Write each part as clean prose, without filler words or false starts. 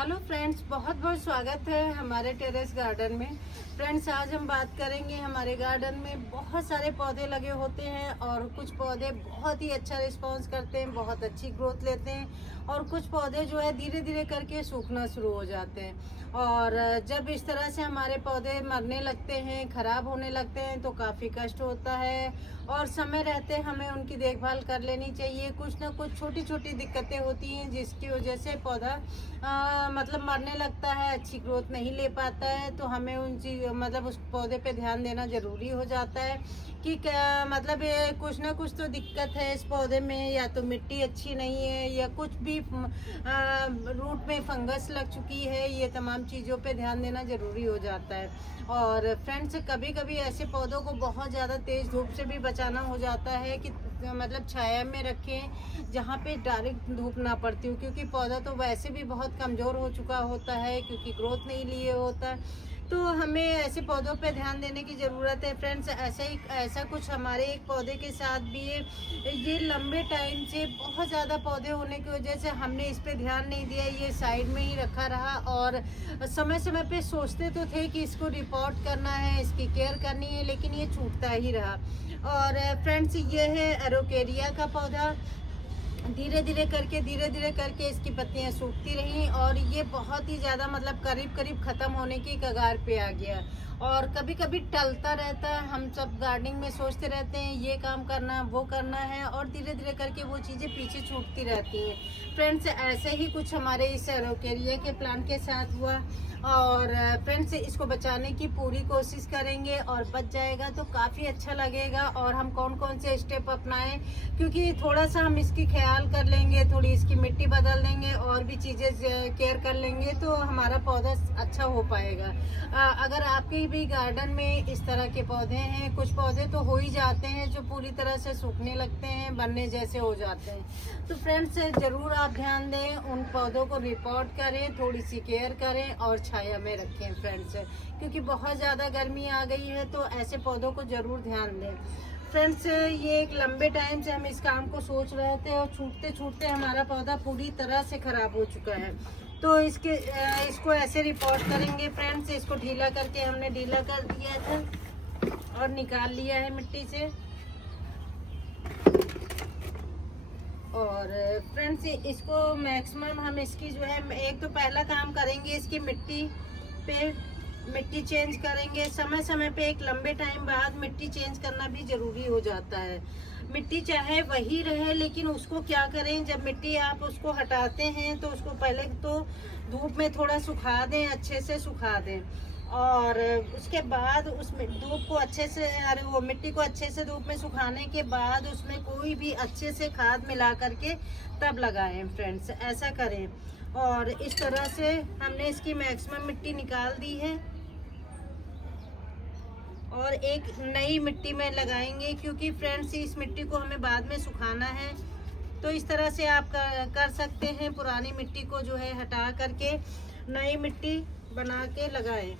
Hello friends, बहुत बहुत स्वागत है हमारे टेरेस गार्डन में। फ्रेंड्स, आज हम बात करेंगे हमारे गार्डन में बहुत सारे पौधे लगे होते हैं और कुछ पौधे बहुत ही अच्छा रिस्पांस करते हैं, बहुत अच्छी ग्रोथ लेते हैं और कुछ पौधे जो है धीरे धीरे करके सूखना शुरू हो जाते हैं। और जब इस तरह से हमारे पौधे मरने लगते हैं, खराब होने लगते हैं तो काफ़ी कष्ट होता है और समय रहते हमें उनकी देखभाल कर लेनी चाहिए। कुछ ना कुछ छोटी छोटी दिक्कतें होती हैं जिसकी वजह से पौधा मतलब मरने लगता है, अच्छी ग्रोथ नहीं ले पाता है। तो हमें उन चीज मतलब उस पौधे पे ध्यान देना ज़रूरी हो जाता है कि क्या मतलब ये कुछ ना कुछ तो दिक्कत है इस पौधे में, या तो मिट्टी अच्छी नहीं है या कुछ भी रूट में फंगस लग चुकी है। ये तमाम चीज़ों पे ध्यान देना ज़रूरी हो जाता है। और फ्रेंड्स, कभी कभी ऐसे पौधों को बहुत ज़्यादा तेज़ धूप से भी बचाना हो जाता है कि मतलब छाया में रखें जहाँ पे डायरेक्ट धूप ना पड़ती हो, क्योंकि पौधा तो वैसे भी बहुत कमज़ोर हो चुका होता है क्योंकि ग्रोथ नहीं लिए होता। तो हमें ऐसे पौधों पे ध्यान देने की ज़रूरत है। फ्रेंड्स, ऐसा कुछ हमारे एक पौधे के साथ भी है। ये लंबे टाइम से बहुत ज़्यादा पौधे होने की वजह से हमने इस पे ध्यान नहीं दिया, ये साइड में ही रखा रहा और समय समय पे सोचते तो थे कि इसको रिपोर्ट करना है, इसकी केयर करनी है, लेकिन ये छूटता ही रहा। और फ्रेंड्स, ये है एरोकेरिया का पौधा। धीरे धीरे करके इसकी पत्तियां सूखती रहीं और ये बहुत ही ज़्यादा मतलब करीब करीब ख़त्म होने की कगार पे आ गया। और कभी कभी टलता रहता है, हम सब गार्डनिंग में सोचते रहते हैं ये काम करना वो करना है और धीरे धीरे करके वो चीज़ें पीछे छूटती रहती हैं। फ्रेंड्स, ऐसे ही कुछ हमारे इस एरोकेरिया के प्लांट के साथ हुआ और फ्रेंड्स इसको बचाने की पूरी कोशिश करेंगे और बच जाएगा तो काफ़ी अच्छा लगेगा। और हम कौन कौन से स्टेप अपनाएं, क्योंकि थोड़ा सा हम इसकी ख्याल कर लेंगे, थोड़ी इसकी मिट्टी बदल देंगे और भी चीज़ें केयर कर लेंगे तो हमारा पौधा अच्छा हो पाएगा। अगर आपके भी गार्डन में इस तरह के पौधे हैं, कुछ पौधे तो हो ही जाते हैं जो पूरी तरह से सूखने लगते हैं, बनने जैसे हो जाते हैं, तो फ्रेंड्स ज़रूर आप ध्यान दें, उन पौधों को रिपोर्ट करें, थोड़ी सी केयर करें और छाया में रखें फ्रेंड्स, क्योंकि बहुत ज़्यादा गर्मी आ गई है तो ऐसे पौधों को ज़रूर ध्यान दें। फ्रेंड्स, ये एक लंबे टाइम से हम इस काम को सोच रहे थे और छूटते छूटते हमारा पौधा पूरी तरह से ख़राब हो चुका है। तो इसको ऐसे रिपोर्ट करेंगे फ्रेंड्स। इसको ढीला करके हमने ढीला कर दिया था और निकाल लिया है मिट्टी से। और फ्रेंड्स, इसको मैक्सिमम हम इसकी जो है एक तो पहला काम करेंगे, इसकी मिट्टी चेंज करेंगे समय समय पे। एक लंबे टाइम बाद मिट्टी चेंज करना भी ज़रूरी हो जाता है। मिट्टी चाहे वही रहे लेकिन उसको क्या करें, जब मिट्टी आप उसको हटाते हैं तो उसको पहले तो धूप में थोड़ा सुखा दें, अच्छे से सुखा दें और उसके बाद उसमें धूप को अच्छे से वो मिट्टी को अच्छे से धूप में सुखाने के बाद उसमें कोई भी अच्छे से खाद मिला करके तब लगाएं फ्रेंड्स, ऐसा करें। और इस तरह से हमने इसकी मैक्सिमम मिट्टी निकाल दी है और एक नई मिट्टी में लगाएंगे, क्योंकि फ्रेंड्स इस मिट्टी को हमें बाद में सुखाना है। तो इस तरह से आप कर सकते हैं, पुरानी मिट्टी को जो है हटा करके नई मिट्टी बना के लगाएं।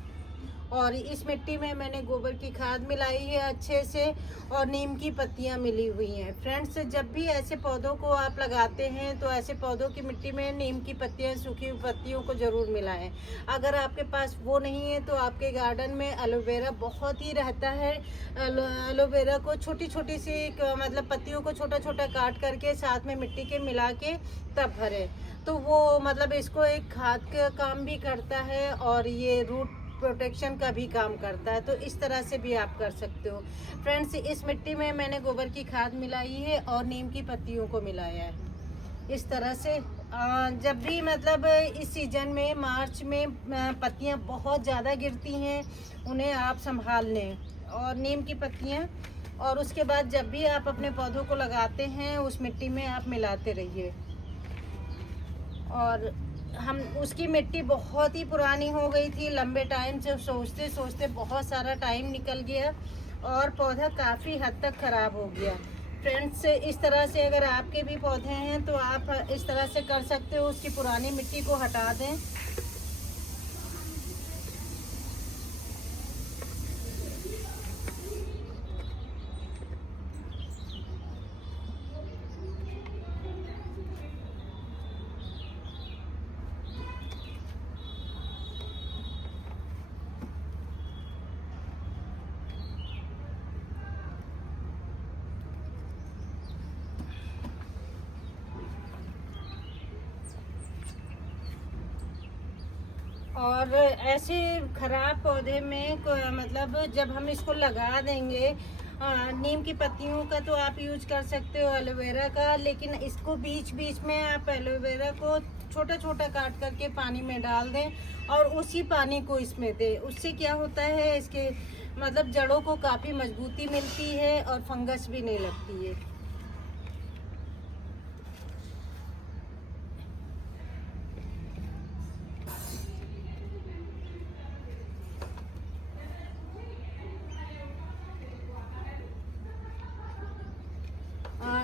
और इस मिट्टी में मैंने गोबर की खाद मिलाई है अच्छे से और नीम की पत्तियां मिली हुई हैं। फ्रेंड्स, जब भी ऐसे पौधों को आप लगाते हैं तो ऐसे पौधों की मिट्टी में नीम की पत्तियां, सूखी हुई पत्तियों को ज़रूर मिलाएं। अगर आपके पास वो नहीं है तो आपके गार्डन में एलोवेरा बहुत ही रहता है। एलोवेरा को छोटी छोटी सी मतलब पत्तियों को छोटा छोटा काट करके साथ में मिट्टी के मिला के तब भरें, तो वो मतलब इसको एक खाद का काम भी करता है और ये रूट प्रोटेक्शन का भी काम करता है। तो इस तरह से भी आप कर सकते हो फ्रेंड्स। इस मिट्टी में मैंने गोबर की खाद मिलाई है और नीम की पत्तियों को मिलाया है। इस तरह से जब भी मतलब इस सीजन में मार्च में पत्तियां बहुत ज़्यादा गिरती हैं, उन्हें आप संभाल लें और नीम की पत्तियां, और उसके बाद जब भी आप अपने पौधों को लगाते हैं उस मिट्टी में आप मिलाते रहिए। और हम उसकी मिट्टी बहुत ही पुरानी हो गई थी, लंबे टाइम से सोचते सोचते बहुत सारा टाइम निकल गया और पौधा काफ़ी हद तक ख़राब हो गया। फ्रेंड्स, इस तरह से अगर आपके भी पौधे हैं तो आप इस तरह से कर सकते हो, उसकी पुरानी मिट्टी को हटा दें। और ऐसे खराब पौधे में मतलब जब हम इसको लगा देंगे, नीम की पत्तियों का तो आप यूज कर सकते हो, एलोवेरा का, लेकिन इसको बीच बीच में आप एलोवेरा को छोटा छोटा काट करके पानी में डाल दें और उसी पानी को इसमें दें। उससे क्या होता है, इसके मतलब जड़ों को काफ़ी मजबूती मिलती है और फंगस भी नहीं लगती है।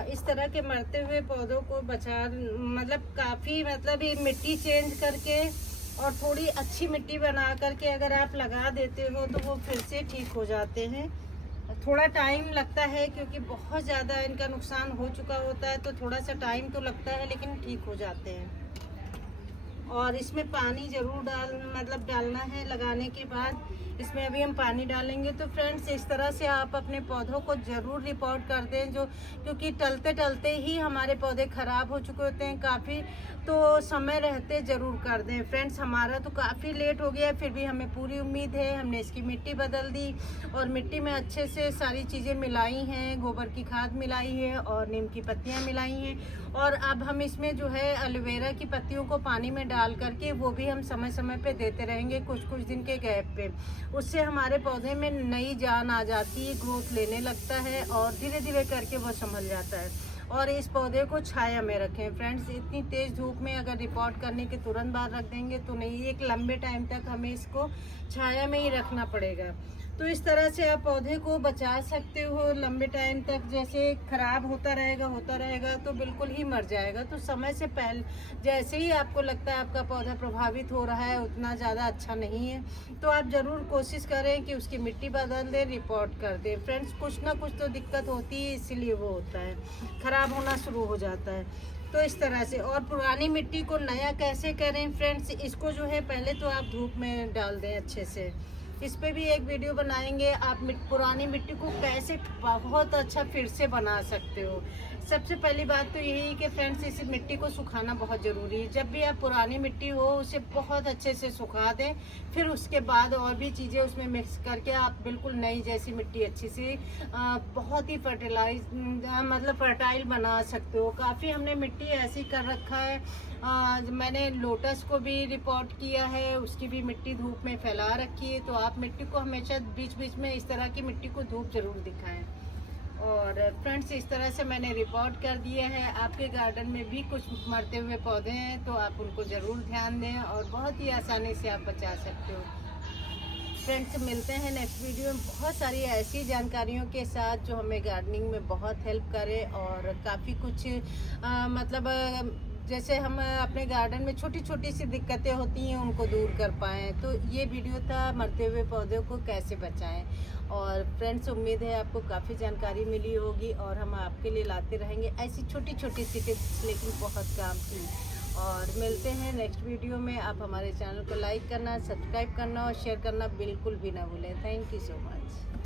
इस तरह के मरते हुए पौधों को बचा, मतलब काफ़ी, मतलब ये मिट्टी चेंज करके और थोड़ी अच्छी मिट्टी बना करके अगर आप लगा देते हो तो वो फिर से ठीक हो जाते हैं। थोड़ा टाइम लगता है क्योंकि बहुत ज़्यादा इनका नुकसान हो चुका होता है, तो थोड़ा सा टाइम तो लगता है लेकिन ठीक हो जाते हैं। और इसमें पानी ज़रूर डालना है लगाने के बाद। इसमें अभी हम पानी डालेंगे। तो फ्रेंड्स, इस तरह से आप अपने पौधों को ज़रूर रिपोर्ट कर दें, क्योंकि टलते टलते ही हमारे पौधे ख़राब हो चुके होते हैं काफ़ी, तो समय रहते ज़रूर कर दें। फ्रेंड्स, हमारा तो काफ़ी लेट हो गया है, फिर भी हमें पूरी उम्मीद है। हमने इसकी मिट्टी बदल दी और मिट्टी में अच्छे से सारी चीज़ें मिलाई हैं, गोबर की खाद मिलाई है और नीम की पत्तियाँ मिलाई हैं। और अब हम इसमें जो है एलोवेरा की पत्तियों को पानी में डाल करके वो भी हम समय समय पे देते रहेंगे, कुछ कुछ दिन के गैप पे। उससे हमारे पौधे में नई जान आ जाती है, ग्रोथ लेने लगता है और धीरे धीरे करके वो संभल जाता है। और इस पौधे को छाया में रखें फ्रेंड्स। इतनी तेज़ धूप में अगर रिपोर्ट करने के तुरंत बाद रख देंगे तो नहीं, एक लंबे टाइम तक हमें इसको छाया में ही रखना पड़ेगा। तो इस तरह से आप पौधे को बचा सकते हो लंबे टाइम तक। जैसे खराब होता रहेगा तो बिल्कुल ही मर जाएगा। तो समय से पहले जैसे ही आपको लगता है आपका पौधा प्रभावित हो रहा है, उतना ज़्यादा अच्छा नहीं है, तो आप ज़रूर कोशिश करें कि उसकी मिट्टी बदल दें, रिपोर्ट कर दें। फ्रेंड्स, कुछ ना कुछ तो दिक्कत होती है, इसीलिए वो होता है, ख़राब होना शुरू हो जाता है। तो इस तरह से। और पुरानी मिट्टी को नया कैसे करें फ्रेंड्स, इसको जो है पहले तो आप धूप में डाल दें अच्छे से। इस पे भी एक वीडियो बनाएंगे, आप पुरानी मिट्टी को कैसे बहुत अच्छा फिर से बना सकते हो। सबसे पहली बात तो यही है कि फ्रेंड्स, इस मिट्टी को सुखाना बहुत ज़रूरी है। जब भी आप पुरानी मिट्टी हो उसे बहुत अच्छे से सुखा दें, फिर उसके बाद और भी चीज़ें उसमें मिक्स करके आप बिल्कुल नई जैसी मिट्टी अच्छी सी बहुत ही फर्टाइल बना सकते हो। काफ़ी हमने मिट्टी ऐसी कर रखा है। मैंने लोटस को भी रिपोर्ट किया है, उसकी भी मिट्टी धूप में फैला रखी है। तो आप मिट्टी को हमेशा बीच बीच में इस तरह की मिट्टी को धूप ज़रूर दिखाएं। और फ्रेंड्स, इस तरह से मैंने रिपोर्ट कर दिया है। आपके गार्डन में भी कुछ मरते हुए पौधे हैं तो आप उनको ज़रूर ध्यान दें और बहुत ही आसानी से आप बचा सकते हो। फ्रेंड्स, मिलते हैं नेक्स्ट वीडियो में बहुत सारी ऐसी जानकारियों के साथ जो हमें गार्डनिंग में बहुत हेल्प करे और काफ़ी कुछ जैसे हम अपने गार्डन में छोटी छोटी सी दिक्कतें होती हैं उनको दूर कर पाएँ। तो ये वीडियो था मरते हुए पौधों को कैसे बचाएं। और फ्रेंड्स, उम्मीद है आपको काफ़ी जानकारी मिली होगी और हम आपके लिए लाते रहेंगे ऐसी छोटी छोटी सी टिप्स, लेकिन बहुत काम की। और मिलते हैं नेक्स्ट वीडियो में। आप हमारे चैनल को लाइक करना, सब्सक्राइब करना और शेयर करना बिल्कुल भी ना भूलें। Thank you so much.